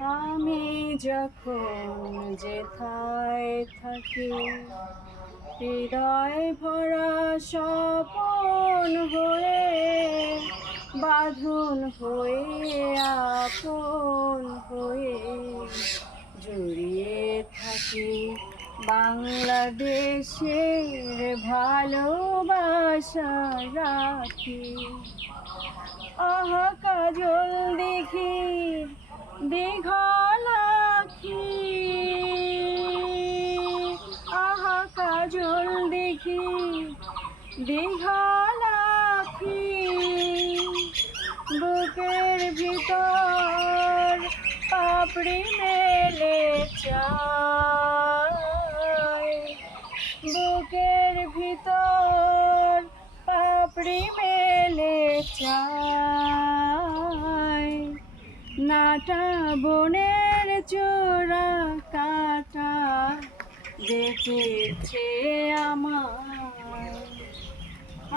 আমি যখন যেথায় থাকি, হৃদয় ভরা স্বপন হয়ে, বাঁধন হয়ে, আপন হয়ে জড়িয়ে থাকি বাংলাদেশের ভালোবাসা রাখি। আহা কাজল দিঘির দীঘল আখি, আহা কাজল দিঘির দীঘল আখি, বুকের ভিতর পাপড়ি মেলে চায়, বুকের ভিতর পাপড়ি মেলে চায়। নাটা বনের চোরা কাটা দেখেছে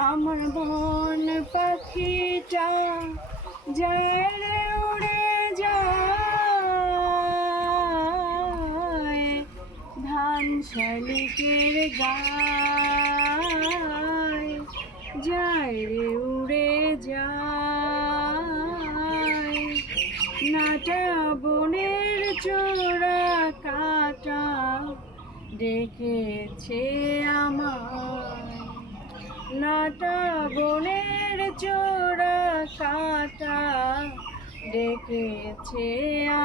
আমার বন পাখিটা যায় রে উড়ে যায় ধান শালিকের গায়, যায় রে উড়ে যায়। নাটা বনের চোরা কাটা ডেকেছে আমায়, নাটা বনের চোরা কাটা ডেকেছে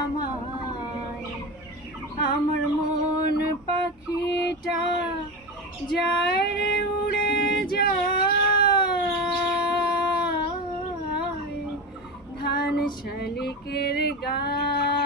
আমায়। আমার মন পাখিটা যায় রে উড়ে যায় ধান শালিকের গায়।